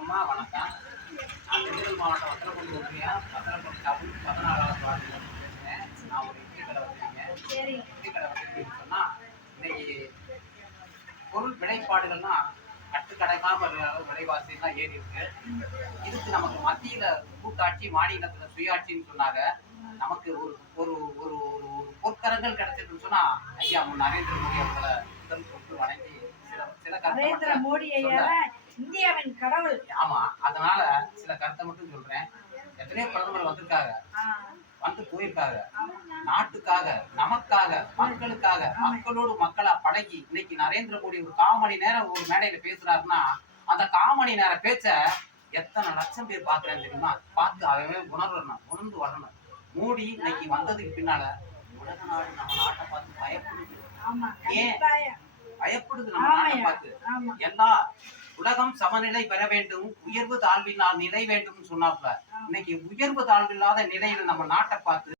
வணக்கம்மா, வணக்கம். நான் திண்டுக்கல் மாவட்டம் வத்தலக்குண்டு ஒன்றியம் வத்தலக்குண்டு டவுன் 14வது வார்டிலிருந்து பேசுறேன். நான் ஒரு இட்லி கடை வச்சிருக்கேன். இட்லி கடை வச்சிருக்கேன்னு சொன்னா, இன்னைக்கு பொருள் விலைப்பாடுகள்னா கட்டுக்கடங்காம விலைவாசிலாம் ஏறி இருக்கு. இதுக்கு நமக்கு மத்தியில கூட்டாட்சி, மாநிலத்துல சுயாட்சின்னு சொன்னாங்க. நமக்கு ஒரு ஒரு ஒரு ஒரு பொற்கரங்கள் கிடைச்சிருக்குன்னு சொன்னா, ஐயா நரேந்திர மோடி அவர்களை முதல் கொண்டு வணங்கி சில நரேந்திர மோடி இந்தியாவின் கடவுள். ஆமா, அதனால சில கருத்தை மட்டும் சொல்றேன். எத்தனையோ பிரதமர் வந்திருக்காங்க, வந்து போயிருக்காங்க. நாட்டுக்காக, நமக்காக, மக்களுக்காக, மக்களோடு மக்களா பழகி இன்னைக்கு நரேந்திர மோடி ஒரு 1/4 மணி நேரம் ஒரு மேடையில பேசுறாருன்னா, அந்த 1/4 மணி நேர பேச்ச எத்தனை லட்சம் பேர் பாக்குறாங்க தெரியுமா? பார்த்து அவன் உணர்ந்து வரணும். மோடி இன்னைக்கு வந்ததுக்கு பின்னால உலக நாடு நம்ம நாட்டை பார்த்து பயப்படுது. ஏன் பயப்படுது? நம்ம நாட்டை பார்த்து எல்லா உலகம் சமநிலை பெற வேண்டும், உயர்வு தாழ்வில்லா நிலை வேண்டும் சொன்னாப்ல. இன்னைக்கு உயர்வு தாழ்வில்லாத நிலையில நம்ம நாட்டை பார்த்து